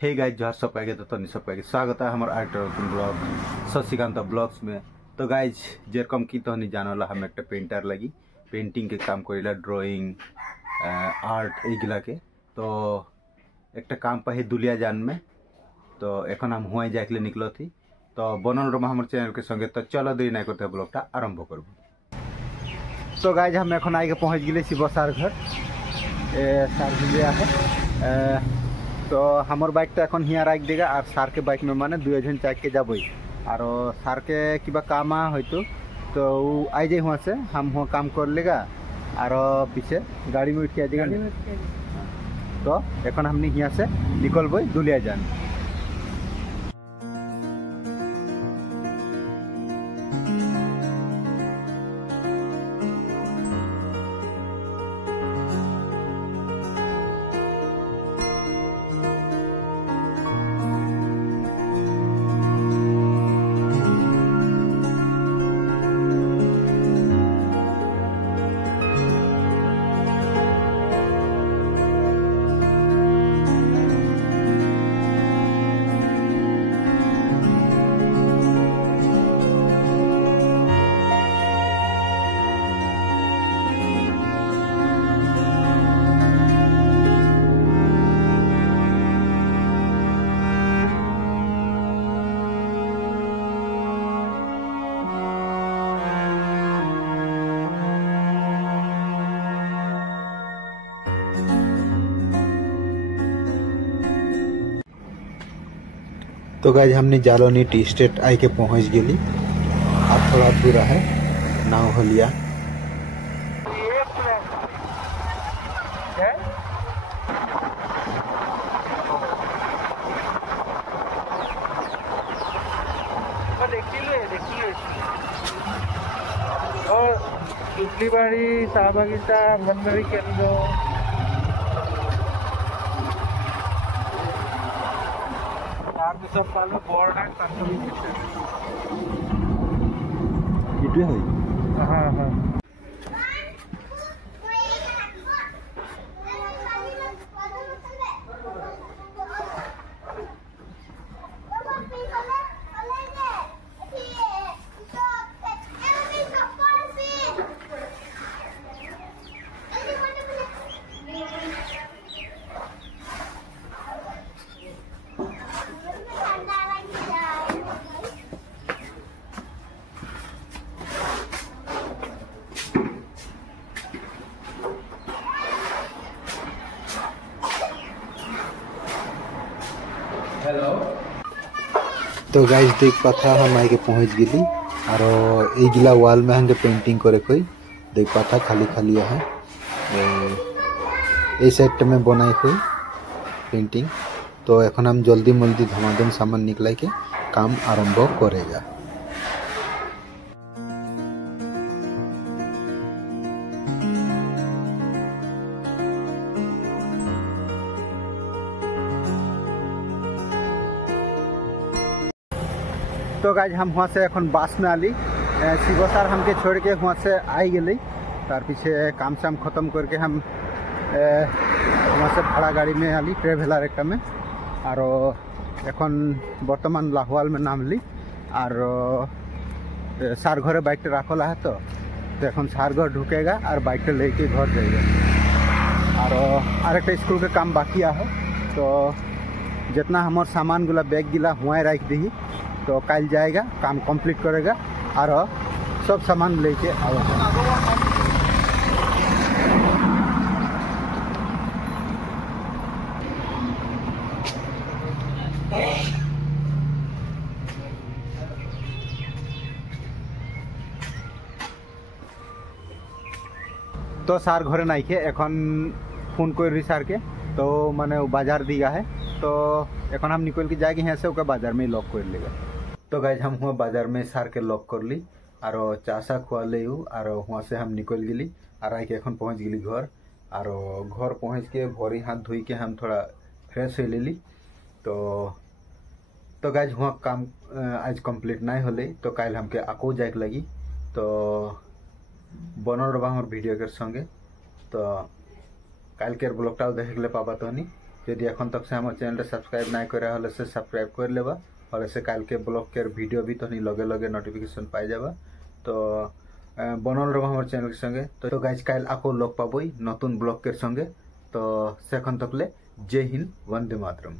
Hey guys जोहार सब पाएगे तो सब पाएगे स्वागत है हमारे आर्टर ब्लॉग शशिकांत ब्लॉग्स में। तो गाइज जेरकम की तो नहीं जानला हम एक पेंटर लगी पेंटिंग के काम करेला ड्राइंग आर्ट एगला के तो एक काम पे दुलिया जान में तो एखन हम हुआ जाए निकलो थी तो बनल रमा हमारे चैनल के संगे तो चलो देरी नहीं करते ब्लॉगटा आरम्भ करब। तो गाइज हम एखन आगे पहुँच गए शिव सार घर सार दुलिया है तो हमार बाइक तो एखन हिया रख देगा और सार के बाइक में माने दुए जन चाक के जब और सार के किबा काम होतो तो आई जाए वहाँ से हम वहाँ काम कर लेगा और पीछे गाड़ी में उठ के आ जाएगा। तो एखन हमने यहाँ से निकल बई दुलिया जान। तो गाइज हमने जालोनी टी स्टेट आई के पहुंच गई अब थोड़ा दूर है नाव हलिया। इडली बाड़ी शाहबागिता मनमरी केंद्र सब पालो बोर्ड है हाँ हाँ तो गाइज देख पाथा हम आई के पहुंच गई और एगिला वाल में हम पेंटिंग करे कोई देख पाथा खाली खाली है ए साइड में बनाई कोई पेंटिंग। तो एखन हम जल्दी मल्दी धमाधम सामान निकला के काम आरंभ करेगा। तो गाइज हम वहाँ से এখন बास में आली शिव सार हमके छोड़ के वहाँ से आई गई तार पीछे काम शाम खत्म करके हम वहाँ से भाड़ा गाड़ी में आली ट्रेवलर एक में और এখন बर्तमान लाहौल में नाम ली और सार घरे बाइक रखला है तो এখন सार घर ढुकेगा और बाइक लेके घर जाएगा और एक स्कूल के काम बाकी है तो जितना हमारे सामान गुला बैग गिला हुआ रख दी तो कल जाएगा काम कंप्लीट करेगा और सब सामान लेके आएगा। तो सार घरे नहीं के एखन फोन कर सार के तो माने बाजार दिया है तो एखन हम निकल के जाएंगे यहाँ से ओके बाजार में लॉक कर लेगा। तो गाइज हम हुआ बाजार में सार के लॉक कर ली और चासा खुआ ले और वहाँ से हम निकल गली और आई के एखन पहुँच गली घर और घर पहुँच के भोरी हाथ धोई के हम थोड़ा फ्रेश हो लेली। तो गाइज हुआ काम आज कंप्लीट नहीं होले तो कल हमके आको जाए लगी तो बनल रहा हमारे वीडियो के संगे। तो कल के ब्लॉगटाও देखे पाबा तो नहीं যদি এখন तक से हमारे चैनल सब्सक्राइब ना करा हले से सब्सक्राइब कर लेबा और ऐसे काल के ब्लॉग के वीडियो भी तो नहीं लगे लगे नोटिफिकेशन पाई जाबा। तो बनल रहो हमारे चैनल के संगे। तो गाइज काल आको लग पाबई नतून ब्लॉग के संगे। तो सेखन तकले जय हिंद, वंदे मातरम।